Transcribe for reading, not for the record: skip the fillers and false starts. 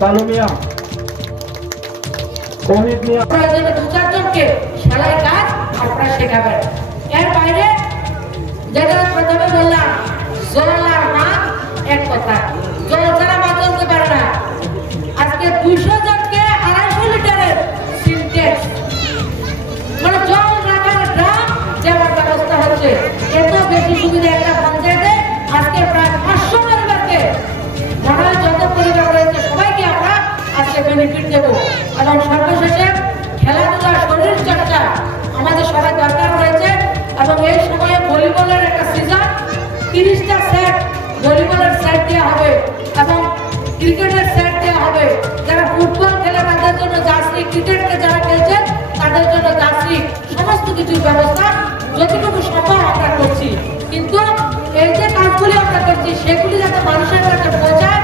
কালু মিয়া, ওহিদ মিয়া। দু চারজনকে সেলাই কাজ আপনারা শেখাবেন। এর বাইরে যেটা প্রথমে বললাম, জল আর মাছ এক কথা। জল ছাড়া মাছ চলতে পারে না। আজকে 200 জনকে 250 লিটারের সিনটেক্স, মানে জল রাখার ড্রাম দেওয়ার ব্যবস্থা হচ্ছে। এত বেশি সুবিধা একটা পঞ্চায়েতে আজকে প্রায় 500 পরিবারকে, মনে হয় যত পরিবার রয়েছে সবাইকে আমরা আজকে বেনিফিট দেবো। এবং সর্বশেষে খেলাধুলা, শরীর চর্চা আমাদের সবাই দরকার রয়েছে। এবং এই সময়ে ভলিবলের একটা সিজন, 30টা সেট ভলিবলের সেট দেওয়া হবে এবং ক্রিকেটের সেট দেওয়া হবে। যারা ফুটবল খেলে তাদের জন্য জার্সি, ক্রিকেটকে যারা খেলছেন তাদের জন্য জার্সি, সমস্ত কিছুর ব্যবস্থা যতটুকু সম্ভব আমরা করছি। কিন্তু এই যে কাজগুলি আমরা করছি সেগুলি যাতে মানুষের কাছে পৌঁছায়